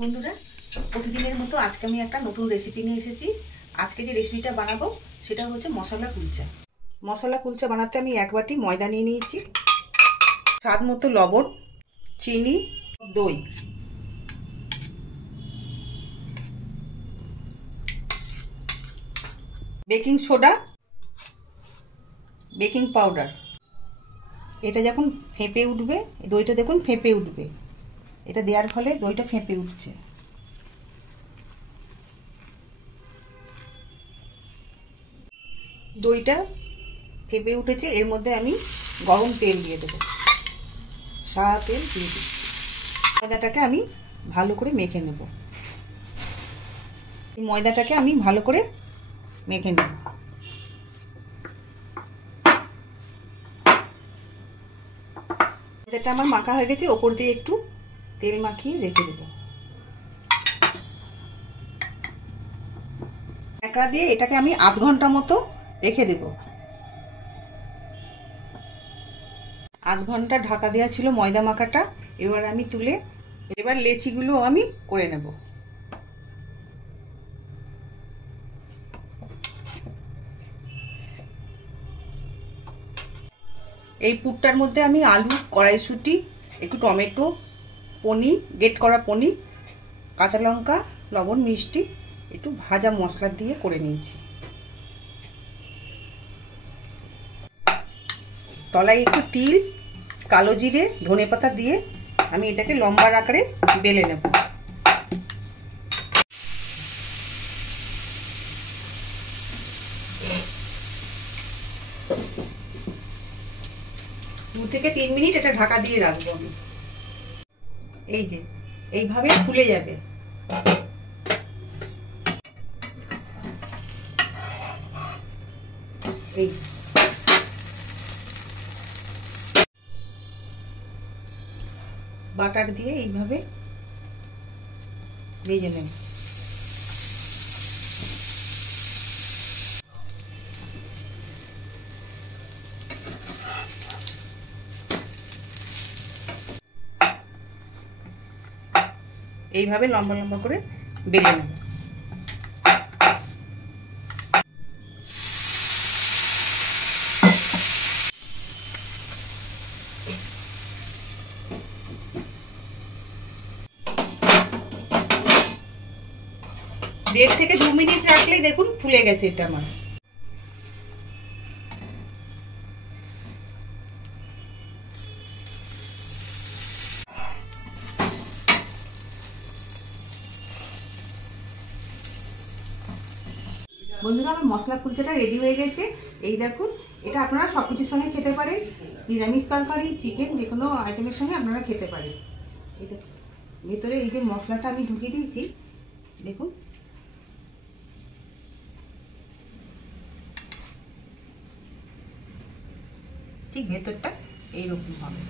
বন্ধুরা, প্রতিদিনের মতো আজকে আমি একটা নতুন রেসিপি নিয়ে এসেছি। আজকে যে রেসিপিটা বানাবো সেটা হচ্ছে মশলা কুলচা। মশলা কুলচা বানাতে আমি 1 বাটি ময়দা নিয়ে নিয়েছি, স্বাদ মতো লবণ, চিনি, দই, বেকিং সোডা, বেকিং পাউডার। এটা যখন ফেঁপে উঠবে, দইটা দেখুন ফেঁপে উঠবে, এটা দেওয়ার ফলে দইটা ফেঁপে উঠছে। দইটা ফেঁপে উঠেছে, এর মধ্যে আমি গরম তেল দিয়ে দেবো, সাদা তেল দিয়ে দিচ্ছি। ময়দাটাকে আমি ভালো করে মেখে নেব। এই ময়দাটাকে আমি ভালো করে মেখে নেব। ময়দাটা আমার মাখা হয়ে গেছে, ওপর দিয়ে একটু তেল মাখিয়ে রেখে দেবো। ঢাকা দিয়ে এটাকে আমি আধ ঘন্টা মতো রেখে দেব। আধ ঘন্টা ঢাকা দেওয়া ছিল ময়দা মাখাটা। এবার আমি তুলে লেচিগুলো আমি করে নেব। এই পুরটার মধ্যে আমি আলু, কড়াইশুঁটি, একটু টমেটো, পনির, গ্রেট করা পনির, কাঁচা লঙ্কা, লবণ, মিষ্টি, একটু ভাজা মশলা দিয়ে করে নিয়েছি। তলায় একটু তিল, কালো জিরে, ধনেপাতা দিয়ে আমি এটাকে লম্বা আকারে বেলে নেব। দু থেকে 3 মিনিট এটা ঢাকা দিয়ে রাখবো আমি। এই যে এইভাবে ফুলে যাবে। এই বাটার দিয়ে এইভাবে ভেজে নেব। এইভাবে লম্বা লম্বা করে বেলে নেব। দেড় থেকে 2 মিনিট রাখলেই দেখুন ফুলে গেছে এটা আমার। বন্ধুরা, আমার মশলা কুলচাটা রেডি হয়ে গেছে। এই দেখুন, এটা আপনারা সব কিছুর সঙ্গে খেতে পারেন। নিরামিষ তরকারি, চিকেন, যে কোনো আইটেমের সঙ্গে আপনারা খেতে পারেন। এটা ভেতরে এই যে মশলাটা আমি ঢুকিয়ে দিয়েছি, দেখুন। ঠিক ভেতরটা এইরকম হবে।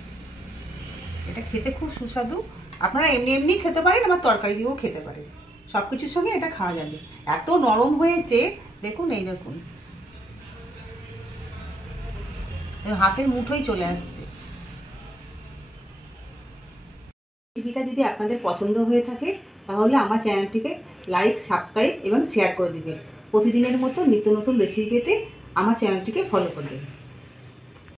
এটা খেতে খুব সুস্বাদু। আপনারা এমনি এমনি খেতে পারেন, আবার তরকারি দিয়েও খেতে পারেন। সব কিছুর সঙ্গে এটা খাওয়া যাবে। এত নরম হয়েছে দেখুন, এই দেখুন, হাতের মুঠোই চলে আসছে। রেসিপিটা যদি আপনাদের পছন্দ হয়ে থাকে তাহলে আমার চ্যানেলটিকে লাইক, সাবস্ক্রাইব এবং শেয়ার করে দিবেন। প্রতিদিনের মতো নিত্য নতুন রেসিপি পেতে আমার চ্যানেলটিকে ফলো করবেন।